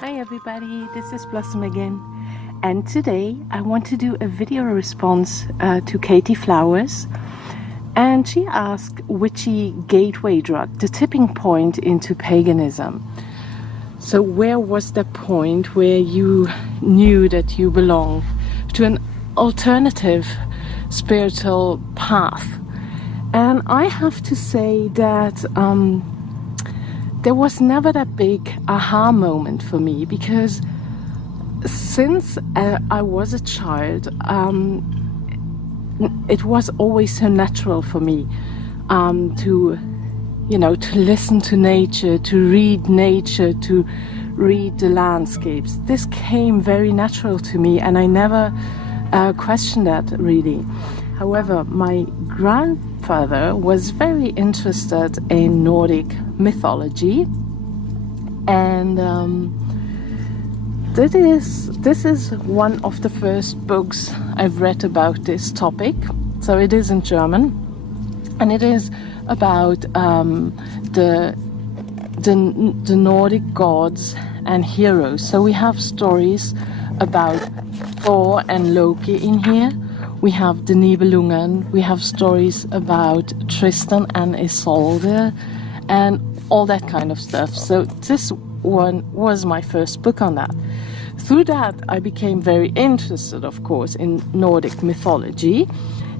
Hi everybody, this is Blossom again, and today I want to do a video response to Katey Flowers, and she asked Witchy Gate Drug, the tipping point into paganism. So where was the point where you knew that you belonged to an alternative spiritual path? And I have to say that there was never that big aha moment for me, because since I was a child, it was always so natural for me to listen to nature, to read the landscapes. This came very natural to me, and I never questioned that really. However, my grandfather was very interested in Nordic mythology, and this is one of the first books I've read about this topic. So it is in German, and it is about the Nordic gods and heroes. So we have stories about Thor and Loki in here. We have the Nibelungen, we have stories about Tristan and Isolde, and all that kind of stuff. So this one was my first book on that. Through that, I became very interested, of course, in Nordic mythology,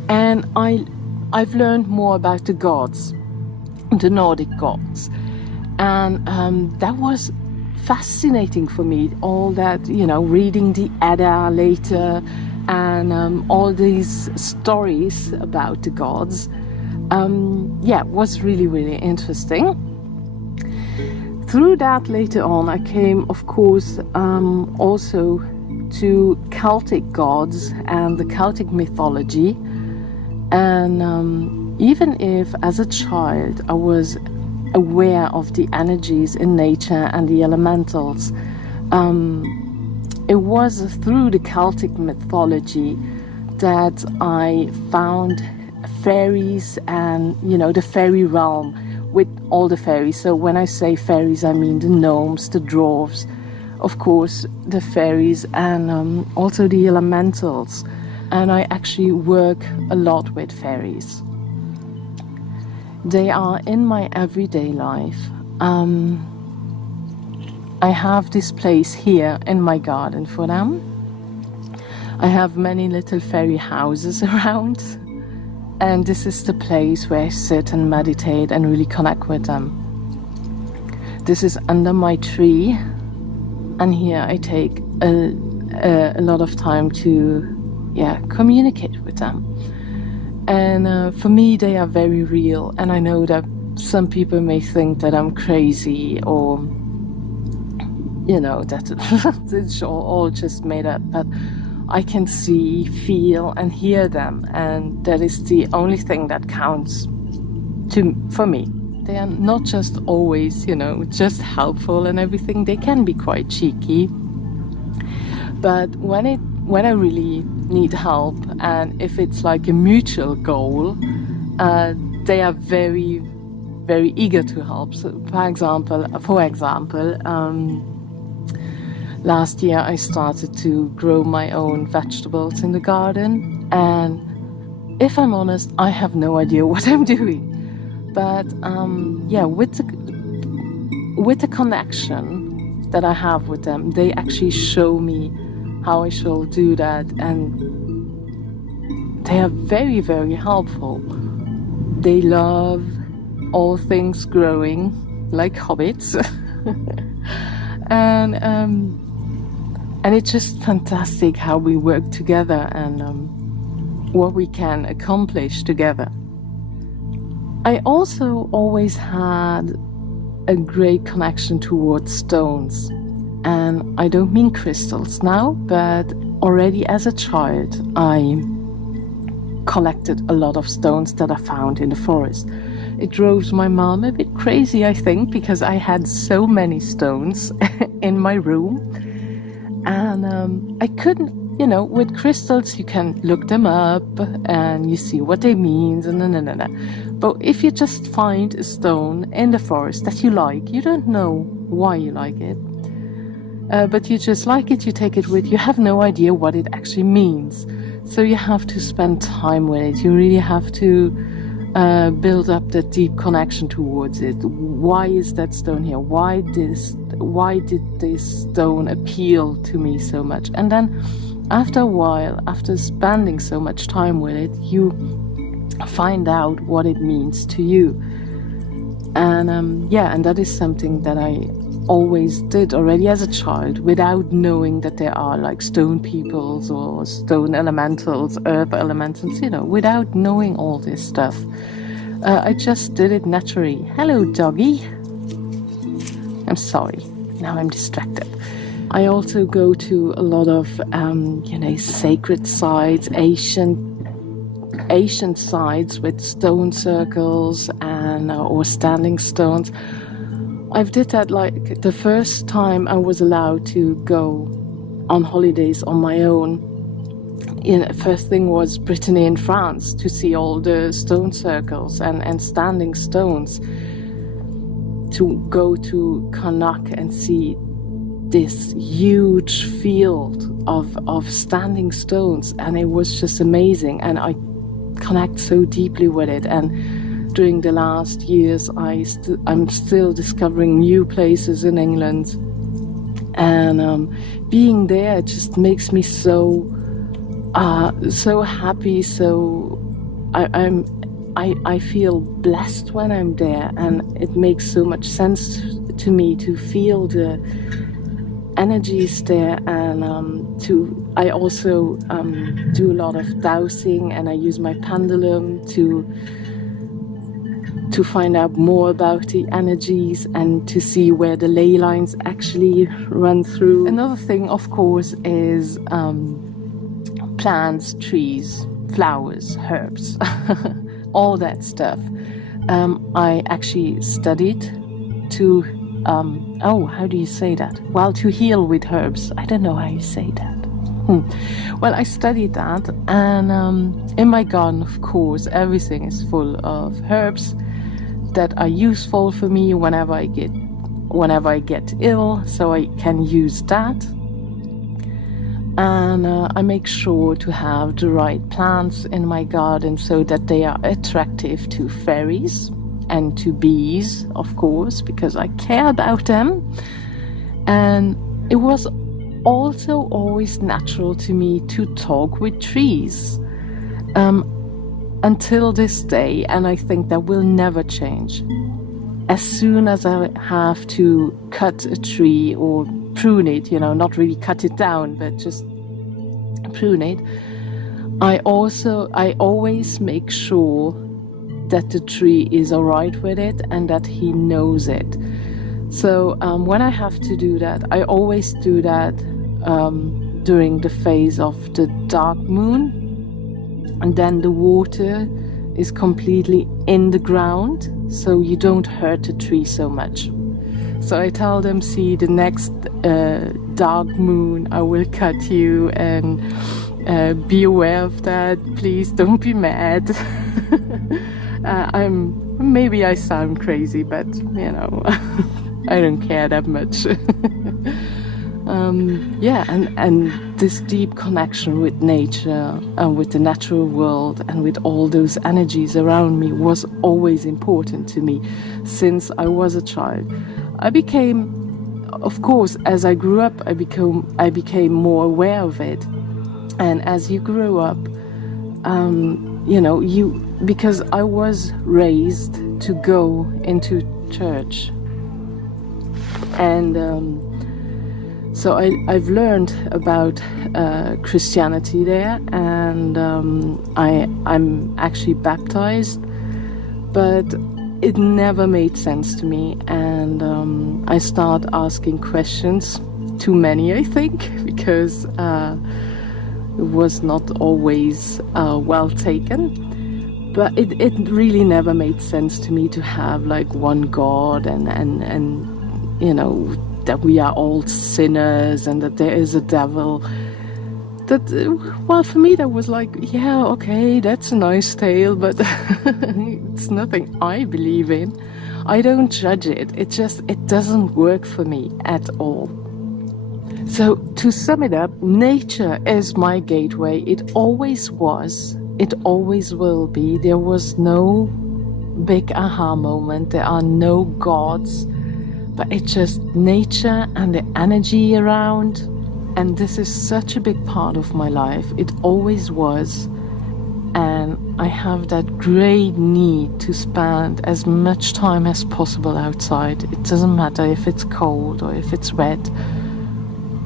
and I've learned more about the gods, the Nordic gods, and that was fascinating for me. All that, reading the Edda later, and all these stories about the gods, was really, really interesting. Through that, later on, I came, of course, also to Celtic gods and the Celtic mythology. And even if, as a child, I was aware of the energies in nature and the elementals, it was through the Celtic mythology that I found fairies and, the fairy realm with all the fairies. So when I say fairies, I mean the gnomes, the dwarves, of course, the fairies, and also the elementals. And I actually work a lot with fairies. They are in my everyday life. I have this place here in my garden for them. I have many little fairy houses around, and this is the place where I sit and meditate and really connect with them. This is under my tree, and here I take a lot of time to communicate with them. And for me, they are very real, and I know that some people may think that I'm crazy, or that it's all just made up, but I can see, feel, and hear them, and that is the only thing that counts for me. They are not just always, just helpful and everything. They can be quite cheeky, but when I really need help, and if it's like a mutual goal, they are very, very eager to help. So, for example, last year I started to grow my own vegetables in the garden, and if I'm honest, I have no idea what I'm doing. But with the connection that I have with them, they actually show me how I shall do that, and they are very, very helpful. They love all things growing, like hobbits. And it's just fantastic how we work together, and what we can accomplish together. I also always had a great connection towards stones, and I don't mean crystals now, but already as a child I collected a lot of stones that I found in the forest. It drove my mom a bit crazy, I think, because I had so many stones in my room. And I couldn't, with crystals you can look them up and you see what they mean, but if you just find a stone in the forest that you like, you don't know why you like it. but you just like it, you take it with you, have no idea what it actually means. So you have to spend time with it. You really have to build up that deep connection towards it. Why is that stone here? Why did this stone appeal to me so much? And then after a while, after spending so much time with it, you find out what it means to you. And and that is something that I always did already as a child, without knowing that there are like stone peoples or stone elementals, earth elementals, without knowing all this stuff. I just did it naturally. Hello, doggy. I'm sorry. Now I'm distracted. I also go to a lot of, sacred sites, ancient sites with stone circles and or standing stones. I've did that like the first time I was allowed to go on holidays on my own. First thing was Brittany in France, to see all the stone circles and standing stones. To go to Karnak and see this huge field of standing stones, and it was just amazing, and I connect so deeply with it. And during the last years, I'm still discovering new places in England, and being there just makes me so happy. So I feel blessed when I'm there, and it makes so much sense to me to feel the energies there. And I also do a lot of dowsing, and I use my pendulum to find out more about the energies and to see where the ley lines actually run through. Another thing, of course, is plants, trees, flowers, herbs, all that stuff. I actually studied to, how do you say that? Well, to heal with herbs. I don't know how you say that. Well, I studied that, and in my garden, of course, everything is full of herbs that are useful for me whenever I get ill, so I can use that. And I make sure to have the right plants in my garden so that they are attractive to fairies and to bees, of course, because I care about them. And it was also always natural to me to talk with trees. Until this day, and I think that will never change. As soon as I have to cut a tree or prune it, not really cut it down, but just prune it, I always make sure that the tree is all right with it and that he knows it. So when I have to do that, I always do that during the phase of the dark moon. And then the water is completely in the ground, so you don't hurt the tree so much. So I tell them, see, the next dark moon, I will cut you, and be aware of that. Please don't be mad. Maybe I sound crazy, but I don't care that much. And this deep connection with nature and with the natural world and with all those energies around me was always important to me since I was a child. I became, of course, as I grew up, I became more aware of it. And as you grow up, because I was raised to go into church, and so I've learned about Christianity there, and I'm actually baptized, but it never made sense to me, and I start asking questions, too many I think, because it was not always well taken. But it really never made sense to me to have like one God and that we are all sinners and that there is a devil. That, well, for me that was like, yeah, okay, that's a nice tale, but it's nothing I believe in. I don't judge it. It doesn't work for me at all. So to sum it up, nature is my gateway. It always was. It always will be. There was no big aha moment. There are no gods. But it's just nature and the energy around. And this is such a big part of my life. It always was. And I have that great need to spend as much time as possible outside. It doesn't matter if it's cold or if it's wet.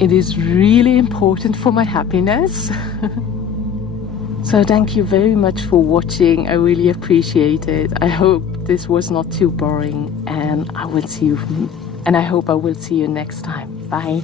It is really important for my happiness. So thank you very much for watching. I really appreciate it. I hope this was not too boring, and I hope I will see you next time. Bye.